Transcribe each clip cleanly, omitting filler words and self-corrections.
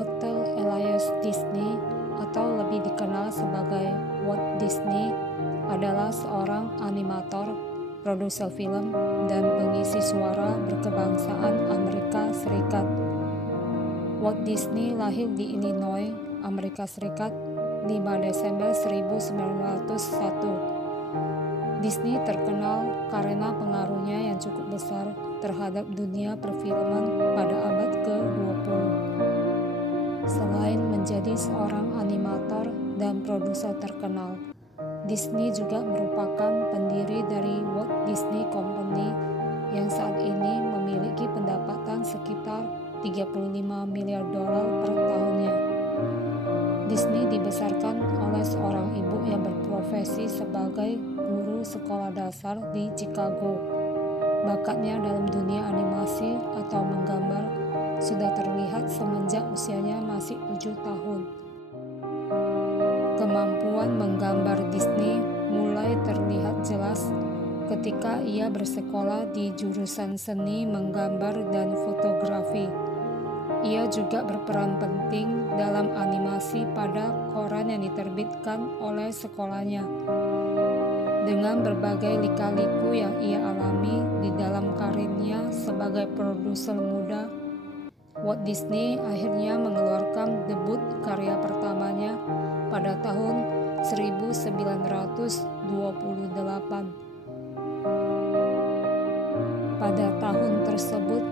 Walter Elias Disney atau lebih dikenal sebagai Walt Disney adalah seorang animator, produser film, dan pengisi suara berkebangsaan Amerika Serikat. Walt Disney lahir di Illinois, Amerika Serikat, 5 Desember 1901. Disney terkenal karena pengaruhnya yang cukup besar terhadap dunia perfilman pada abad ke-20. Selain menjadi seorang animator dan produser terkenal, Disney juga merupakan pendiri dari Walt Disney Company yang saat ini memiliki pendapatan sekitar $35 miliar per tahunnya. Disney dibesarkan oleh seorang ibu yang berprofesi sebagai guru sekolah dasar di Chicago. Bakatnya dalam dunia animasi atau menggambar sudah terlihat semenjak usianya masih 7 tahun. Kemampuan menggambar Disney mulai terlihat jelas ketika ia bersekolah di jurusan seni menggambar dan fotografi. Ia juga berperan penting dalam animasi pada koran yang diterbitkan oleh sekolahnya. Dengan berbagai lika-liku yang ia alami di dalam karirnya sebagai produser muda, Walt Disney akhirnya mengeluarkan debut karya pertamanya pada tahun 1928. Pada tahun tersebut,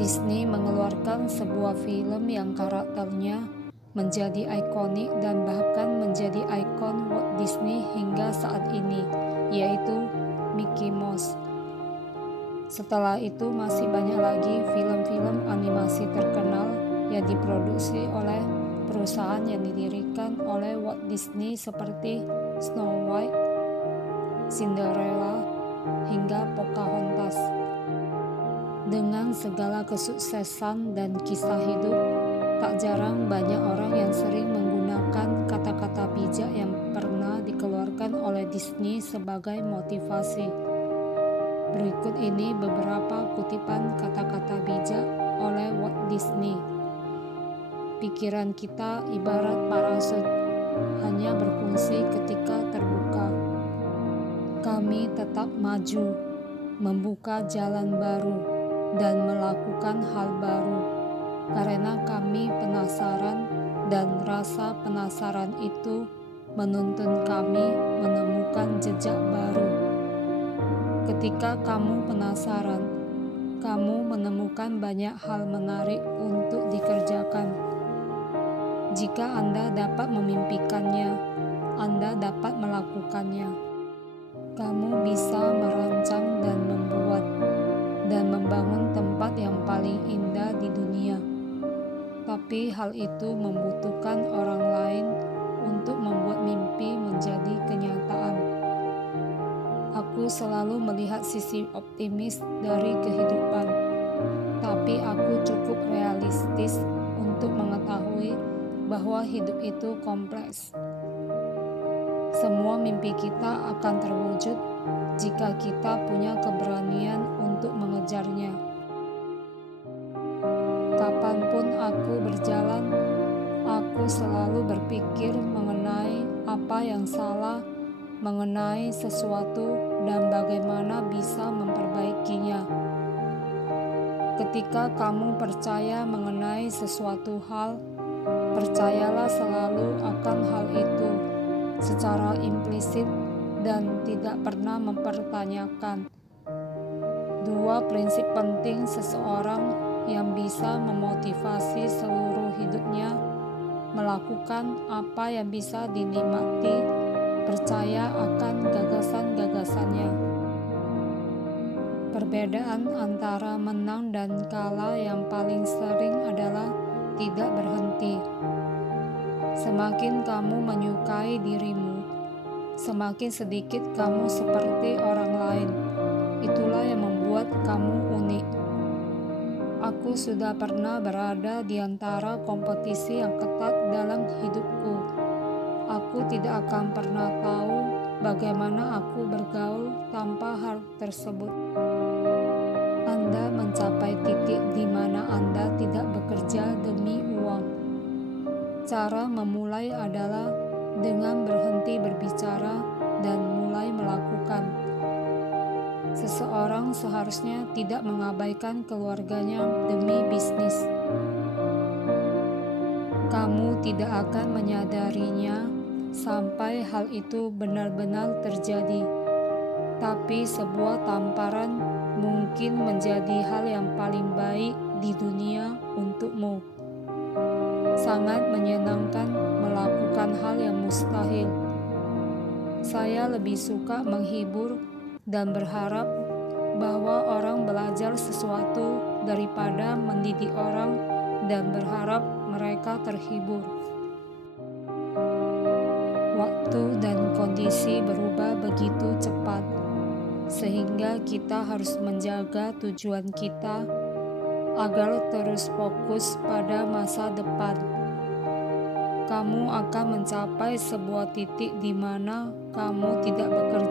Disney mengeluarkan sebuah film yang karakternya menjadi ikonik dan bahkan menjadi ikon Walt Disney hingga saat ini, yaitu Mickey Mouse. Setelah itu masih banyak lagi film-film animasi terkenal yang diproduksi oleh perusahaan yang didirikan oleh Walt Disney seperti Snow White, Cinderella, hingga Pocahontas. Dengan segala kesuksesan dan kisah hidup, tak jarang banyak orang yang sering menggunakan kata-kata bijak yang pernah dikeluarkan oleh Disney sebagai motivasi. Berikut ini beberapa kutipan kata-kata bijak oleh Walt Disney. Pikiran kita ibarat parasut, hanya berfungsi ketika terbuka. Kami tetap maju, membuka jalan baru, dan melakukan hal baru, karena kami penasaran dan rasa penasaran itu menuntun kami menemukan jejak baru. Ketika kamu penasaran, kamu menemukan banyak hal menarik untuk dikerjakan. Jika Anda dapat memimpikannya, Anda dapat melakukannya. Kamu bisa merancang dan membuat dan membangun tempat yang paling indah di dunia. Tapi hal itu membutuhkan orang lain untuk membuat mimpi menjadi kenyataan. Aku selalu melihat sisi optimis dari kehidupan, tapi aku cukup realistis untuk mengetahui bahwa hidup itu kompleks. Semua mimpi kita akan terwujud jika kita punya keberanian untuk mengejarnya. Kapanpun aku berjalan, aku selalu berpikir mengenai apa yang salah, mengenai sesuatu, dan bagaimana bisa memperbaikinya. Ketika kamu percaya mengenai sesuatu hal, percayalah selalu akan hal itu secara implisit dan tidak pernah mempertanyakan. 2 prinsip penting seseorang yang bisa memotivasi seluruh hidupnya: melakukan apa yang bisa dinikmati, percaya akan gagasan-gagasannya. Perbedaan antara menang dan kalah yang paling sering adalah tidak berhenti. Semakin kamu menyukai dirimu, semakin sedikit kamu seperti orang lain. Itulah yang membuat kamu unik. Aku sudah pernah berada di antara kompetisi yang ketat dalam hidupku. Aku tidak akan pernah tahu bagaimana aku bergaul tanpa hal tersebut. Anda mencapai titik di mana Anda tidak bekerja demi uang, Cara memulai adalah dengan berhenti berbicara dan mulai melakukan. Seseorang seharusnya tidak mengabaikan keluarganya demi bisnis. Kamu tidak akan menyadarinya sampai hal itu benar-benar terjadi. Tapi sebuah tamparan mungkin menjadi hal yang paling baik di dunia untukmu. Sangat menyenangkan melakukan hal yang mustahil. Saya lebih suka menghibur dan berharap bahwa orang belajar sesuatu daripada mendidik orang dan berharap mereka terhibur. Waktu dan kondisi berubah begitu cepat, sehingga kita harus menjaga tujuan kita agar terus fokus pada masa depan. Kamu akan mencapai sebuah titik di mana kamu tidak bekerja